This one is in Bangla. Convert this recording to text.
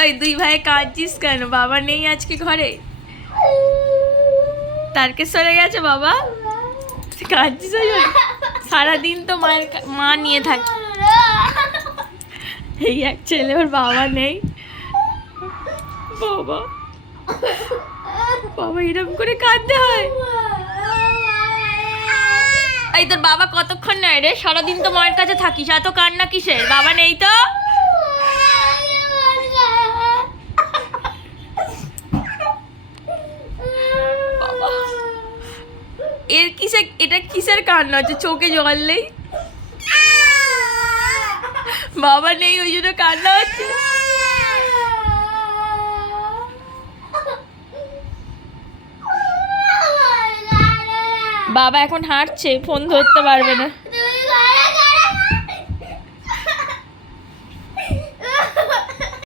ওই দুই ভাই কাঁদছিস কেন? বাবা নেই আজকে ঘরে? তারকেশ্বরে গেছে বাবা? কাঁদছিস ওই জন্য? সারাদিন তো মা নিয়ে থাকে। এই এক ছেলে, ওর বাবা নেই। বাবা বাবা এরকম করে কাঁদতে হয়? এই তোর বাবা কতক্ষণ নেয় রে? সারাদিন তো মায়ের কাছে থাকিস, এত কান্না কিসের? বাবা নেই তো? বাবা এটা কিসের কান্না হচ্ছে? চোখে জল নেই? বাবা নেই ওই জন্য কান্না হচ্ছে? বাবা এখন হাঁটছে, ফোন ধরতে পারবে না।